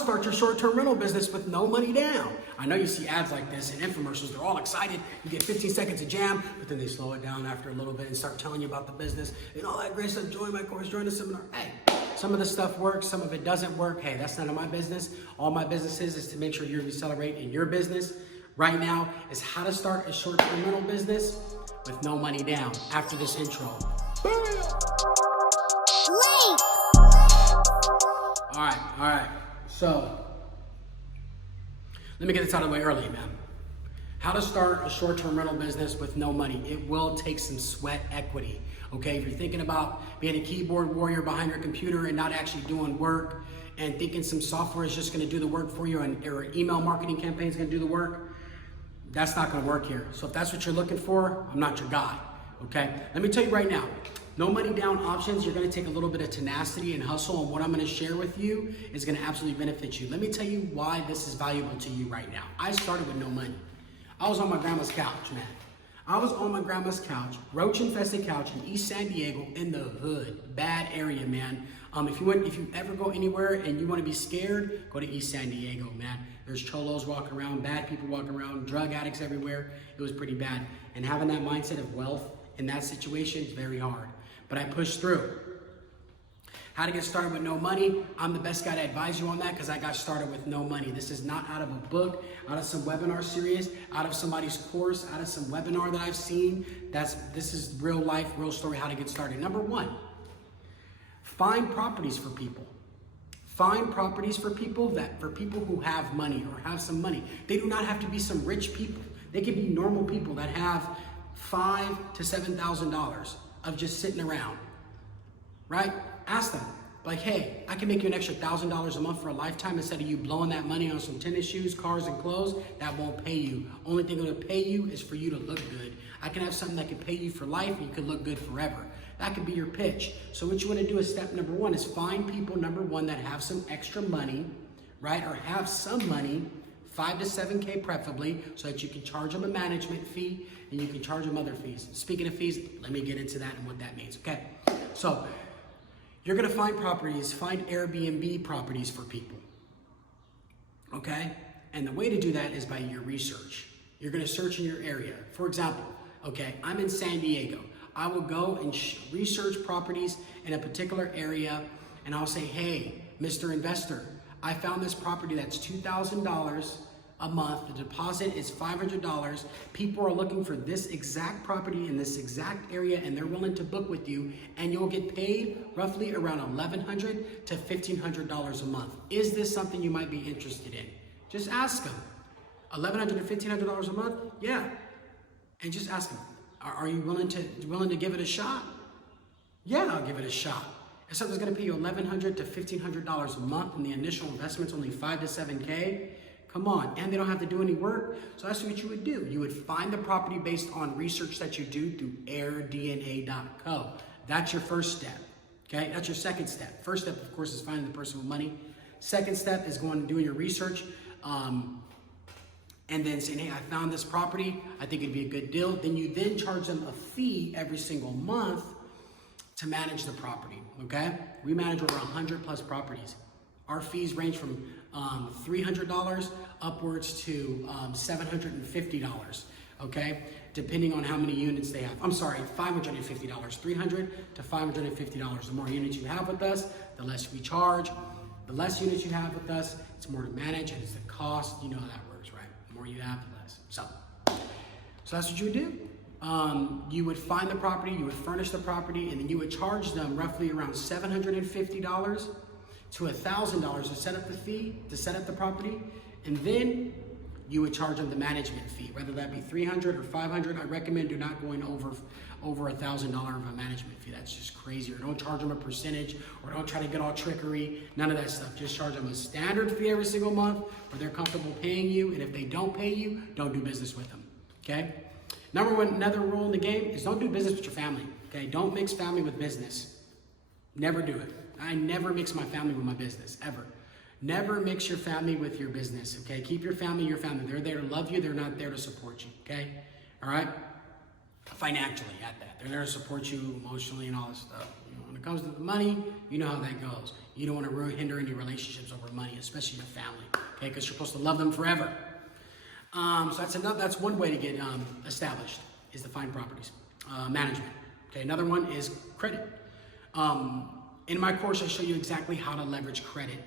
How to start your short-term rental business with no money down. I know you see ads like this and infomercials, they're all excited. You get 15 seconds of jam, but then they slow it down after a little bit and start telling you about the business and all that great stuff. Join my course, join the seminar. Hey, some of the stuff works, some of it doesn't work. Hey, that's none of my business. All my business is to make sure you're accelerating in your business. Right now is how to start a short-term rental business with no money down after this intro. All right. So, let me get this out of the way early, man. How to start a short-term rental business with no money. It will take some sweat equity, okay? If you're thinking about being a keyboard warrior behind your computer and not actually doing work and thinking some software is just gonna do the work for you and or email marketing campaign is gonna do the work, that's not gonna work here. So if that's what you're looking for, I'm not your guy, okay? Let me tell you right now, no money down options, you're gonna take a little bit of tenacity and hustle, and what I'm gonna share with you is gonna absolutely benefit you. Let me tell you why this is valuable to you right now. I started with no money. I was on my grandma's couch, man. I was on my grandma's couch, roach-infested couch in East San Diego in the hood, bad area, man. If you ever go anywhere and you wanna be scared, go to East San Diego, man. There's cholos walking around, bad people walking around, drug addicts everywhere. It was pretty bad. And having that mindset of wealth in that situation is very hard. But I pushed through. How to get started with no money? I'm the best guy to advise you on that because I got started with no money. This is not out of a book, out of some webinar series, out of somebody's course, out of some webinar that I've seen. This is real life, real story, how to get started. Number one, find properties for people. Find properties for people who have money or have some money. They do not have to be some rich people. They can be normal people that have $5,000 to $7,000 of just sitting around, right? Ask them, like, hey, I can make you an extra $1,000 a month for a lifetime instead of you blowing that money on some tennis shoes, cars, and clothes. That won't pay you. Only thing that'll pay you is for you to look good. I can have something that can pay you for life and you can look good forever. That could be your pitch. So what you want to do is step number one is find people, number one, that have some extra money, right? Or have some money, 5 to 7K preferably, so that you can charge them a management fee and you can charge them other fees. Speaking of fees, let me get into that and what that means, okay? So you're gonna find properties, find Airbnb properties for people, okay? And the way to do that is by your research. You're gonna search in your area. For example, okay, I'm in San Diego. I will go and research properties in a particular area and I'll say, hey, Mr. Investor, I found this property that's $2,000 a month. The deposit is $500. People are looking for this exact property in this exact area and they're willing to book with you and you'll get paid roughly around $1,100 to $1,500 a month. Is this something you might be interested in? Just ask them. $1,100 to $1,500 a month? Yeah. And just ask them, are you willing to give it a shot? Yeah, I'll give it a shot. If something's gonna pay you $1,100 to $1,500 a month and the initial investment's only 5 to 7K, come on, and they don't have to do any work. So that's what you would do. You would find the property based on research that you do through airdna.co. That's your first step, okay? That's your second step. First step, of course, is finding the person with money. Second step is going and doing your research and then saying, hey, I found this property. I think it'd be a good deal. Then you then charge them a fee every single month to manage the property, okay? We manage over 100 plus properties. Our fees range from $300 upwards to $750, okay? Depending on how many units they have. I'm sorry, $550, $300 to $550. The more units you have with us, the less we charge. The less units you have with us, it's more to manage and it's the cost. You know how that works, right? The more you have, the less. So that's what you would do. You would find the property, you would furnish the property, and then you would charge them roughly around $750 to $1,000 to set up the fee, to set up the property, and then you would charge them the management fee, whether that be $300 or $500. I recommend do not going over $1,000 of a management fee. That's just crazy. Or don't charge them a percentage, or don't try to get all trickery. None of that stuff. Just charge them a standard fee every single month, where they're comfortable paying you. And if they don't pay you, don't do business with them. Okay. Number one, another rule in the game is don't do business with your family. Okay. Don't mix family with business. Never do it. I never mix my family with my business, ever. Never mix your family with your business, okay? Keep your family your family. They're there to love you. They're not there to support you, okay? All right? Financially at that. They're there to support you emotionally and all this stuff. You know, When it comes to the money, you know how that goes. You don't want to hinder any relationships over money, especially your family, okay? Because you're supposed to love them forever. So that's one way to get established, is to find properties. Management. Okay, another one is credit. In my course, I show you exactly how to leverage credit.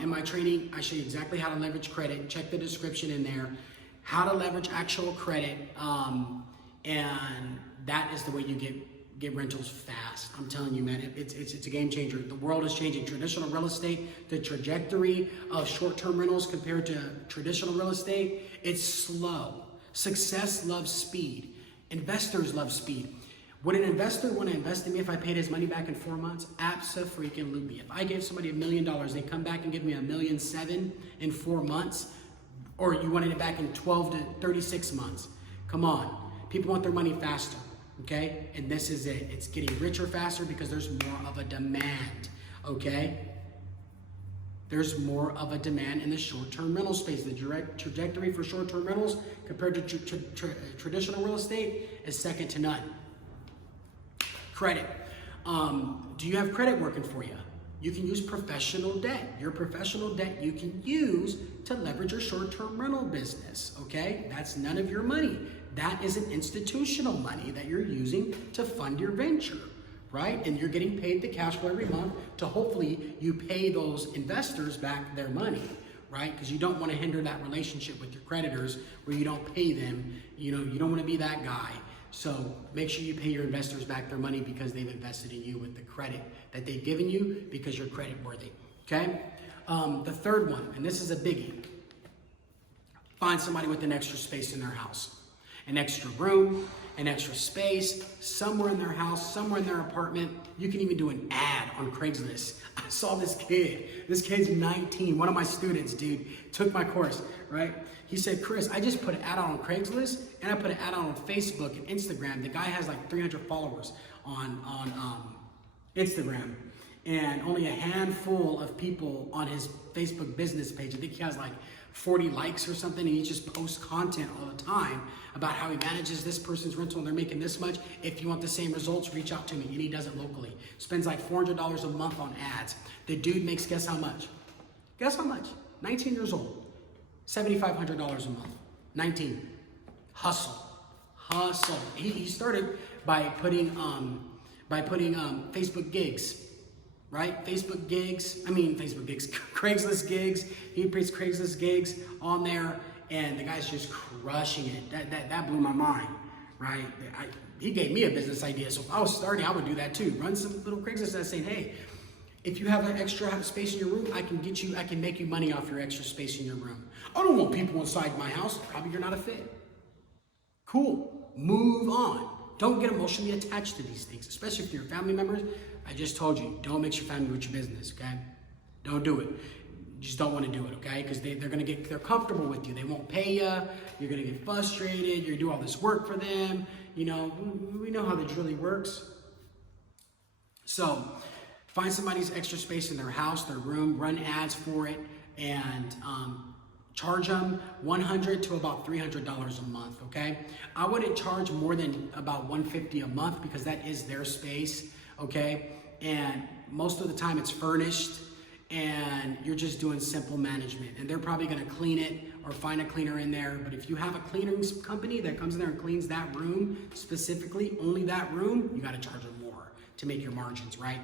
In my training, I show you exactly how to leverage credit. Check the description in there. How to leverage actual credit, and that is the way you get rentals fast. I'm telling you, man, it's a game changer. The world is changing. Traditional real estate, the trajectory of short-term rentals compared to traditional real estate, it's slow. Success loves speed. Investors love speed. Would an investor want to invest in me if I paid his money back in 4 months? Abso-freaking-lutely. If I gave somebody $1 million, they come back and give me $1.7 million in 4 months, or you wanted it back in 12 to 36 months. Come on. People want their money faster, okay? And this is it. It's getting richer faster because there's more of a demand, okay? There's more of a demand in the short-term rental space. The direct trajectory for short-term rentals compared to traditional real estate is second to none. Credit. Do you have credit working for you? You can use professional debt. Your professional debt you can use to leverage your short-term rental business, okay? That's none of your money. That is an institutional money that you're using to fund your venture, right? And you're getting paid the cash flow every month to hopefully you pay those investors back their money, right? Because you don't want to hinder that relationship with your creditors where you don't pay them. You know, you don't want to be that guy. So make sure you pay your investors back their money because they've invested in you with the credit that they've given you because you're credit worthy, okay? The third one, and this is a biggie, find somebody with an extra space in their house. An extra room, an extra space, somewhere in their house, somewhere in their apartment. You can even do an ad on Craigslist. I saw this kid. This kid's 19. One of my students, dude, took my course, right? He said, Chris, I just put an ad on Craigslist and I put an ad on Facebook and Instagram. The guy has like 300 followers on Instagram and only a handful of people on his Facebook business page. I think he has like 40 likes or something, and he just posts content all the time about how he manages this person's rental and they're making this much. If you want the same results, reach out to me. And he does it locally. Spends like $400 a month on ads. The dude makes, guess how much? Guess how much? 19 years old. $7,500 a month. 19. Hustle. He started by putting Facebook gigs. Right? Craigslist gigs. He puts Craigslist gigs on there, and the guy's just crushing it. That blew my mind, right? He gave me a business idea, so if I was starting, I would do that too. Run some little Craigslist ads saying, hey, if you have an extra space in your room, I can make you money off your extra space in your room. I don't want people inside my house. Probably you're not a fit. Cool. Move on. Don't get emotionally attached to these things, especially if you're family members. I just told you, don't mix your family with your business, okay? Don't do it. You just don't want to do it, okay? Because they're comfortable with you. They won't pay you. You're gonna get frustrated. You're gonna do all this work for them. You know, we know how this really works. So, find somebody's extra space in their house, their room, run ads for it, and charge them $100 to about $300 a month, okay? I wouldn't charge more than about $150 a month because that is their space, okay? And most of the time it's furnished and you're just doing simple management, and they're probably gonna clean it or find a cleaner in there. But if you have a cleaning company that comes in there and cleans that room, specifically only that room, you gotta charge them more to make your margins, right?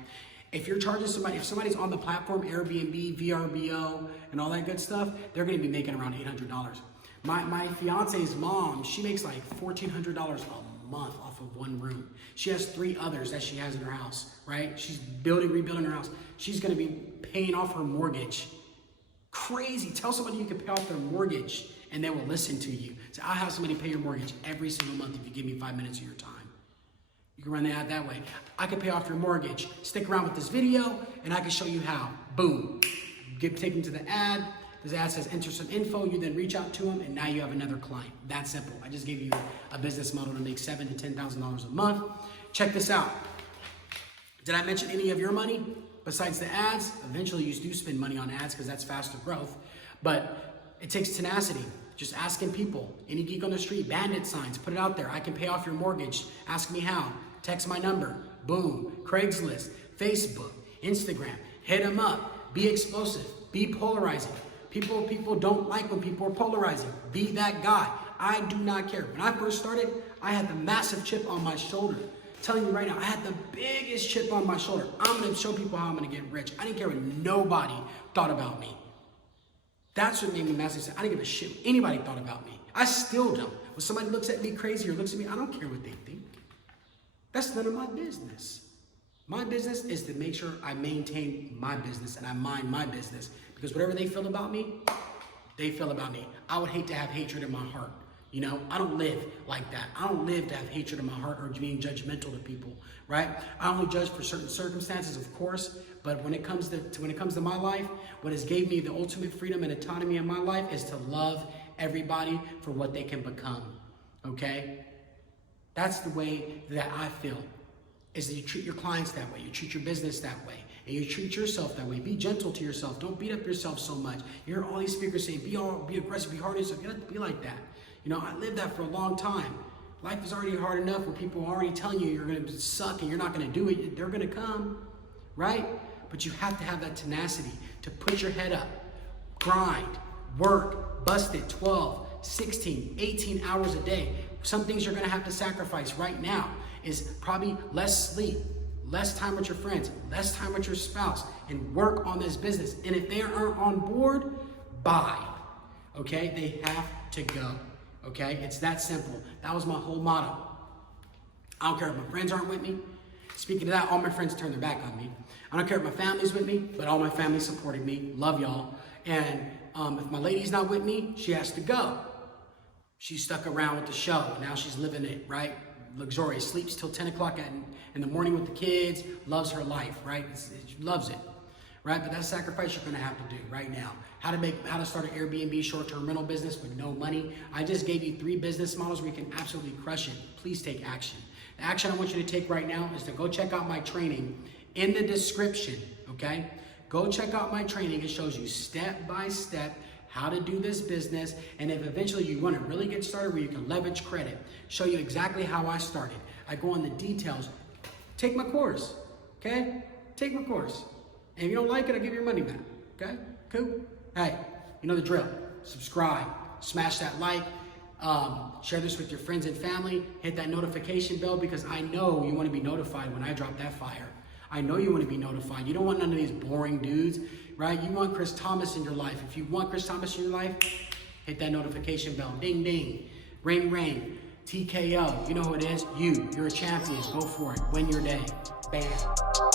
If you're charging somebody, if somebody's on the platform, Airbnb, VRBO, and all that good stuff, they're gonna be making around $800. My fiance's mom, she makes like $1,400 a month off of one room. She has 3 others that she has in her house, right? She's rebuilding her house. She's gonna be paying off her mortgage. Crazy. Tell somebody you can pay off their mortgage and they will listen to you. So I'll have somebody pay your mortgage every single month if you give me 5 minutes of your time. You can run the ad that way. I can pay off your mortgage. Stick around with this video and I can show you how. Boom. Take them to the ad. This ad says enter some info. You then reach out to them and now you have another client. That simple. I just gave you a business model to make $7,000 to $10,000 a month. Check this out. Did I mention any of your money besides the ads? Eventually you do spend money on ads because that's faster growth. But it takes tenacity. Just asking people. Any geek on the street, bandit signs, put it out there. I can pay off your mortgage. Ask me how. Text my number. Boom. Craigslist, Facebook, Instagram. Hit them up. Be explosive. Be polarizing. People don't like when people are polarizing. Be that guy. I do not care. When I first started, I had the massive chip on my shoulder. Telling you right now, I had the biggest chip on my shoulder. I'm going to show people how I'm going to get rich. I didn't care what nobody thought about me. That's what made me massive. I didn't give a shit what anybody thought about me. I still don't. When somebody looks at me crazy or looks at me, I don't care what they think. That's none of my business. My business is to make sure I maintain my business and I mind my business. Because whatever they feel about me, they feel about me. I would hate to have hatred in my heart. You know, I don't live like that. I don't live to have hatred in my heart or being judgmental to people, right? I only judge for certain circumstances, of course, but when it comes to my life, what has gave me the ultimate freedom and autonomy in my life is to love everybody for what they can become, okay? That's the way that I feel, is that you treat your clients that way, you treat your business that way, and you treat yourself that way. Be gentle to yourself. Don't beat up yourself so much. You hear all these speakers saying, be aggressive, be hard on yourself. You don't have to be like that. You know, I lived that for a long time. Life is already hard enough where people are already telling you you're going to suck and you're not going to do it. They're going to come, right? But you have to have that tenacity to put your head up, grind, work, bust it 12, 16, 18 hours a day. Some things you're going to have to sacrifice right now is probably less sleep, less time with your friends, less time with your spouse, and work on this business. And if they aren't on board, bye. Okay? They have to go. Okay? It's that simple. That was my whole motto. I don't care if my friends aren't with me. Speaking of that, all my friends turned their back on me. I don't care if my family's with me, but all my family supported me. Love y'all. And if my lady's not with me, she has to go. She stuck around with the show. Now she's living it, right? Luxurious. Sleeps till 10 o'clock in the morning with the kids. Loves her life, right? She loves it, right? But that's a sacrifice you're going to have to do right now. How to start an Airbnb short-term rental business with no money. I just gave you 3 business models where you can absolutely crush it. Please take action. The action I want you to take right now is to go check out my training in the description, okay? Go check out my training. It shows you step by step how to do this business, and if eventually you want to really get started where you can leverage credit, show you exactly how I started. I go on the details. Take my course, okay? Take my course. And if you don't like it, I'll give you your money back, okay? Cool? Hey, you know the drill. Subscribe, smash that like, share this with your friends and family, hit that notification bell because I know you want to be notified when I drop that fire. I know you want to be notified. You don't want none of these boring dudes, right? You want Chris Thomas in your life. If you want Chris Thomas in your life, hit that notification bell. Ding, ding. Ring, ring. TKO. You know who it is? You're a champion. Go for it. Win your day. Bam.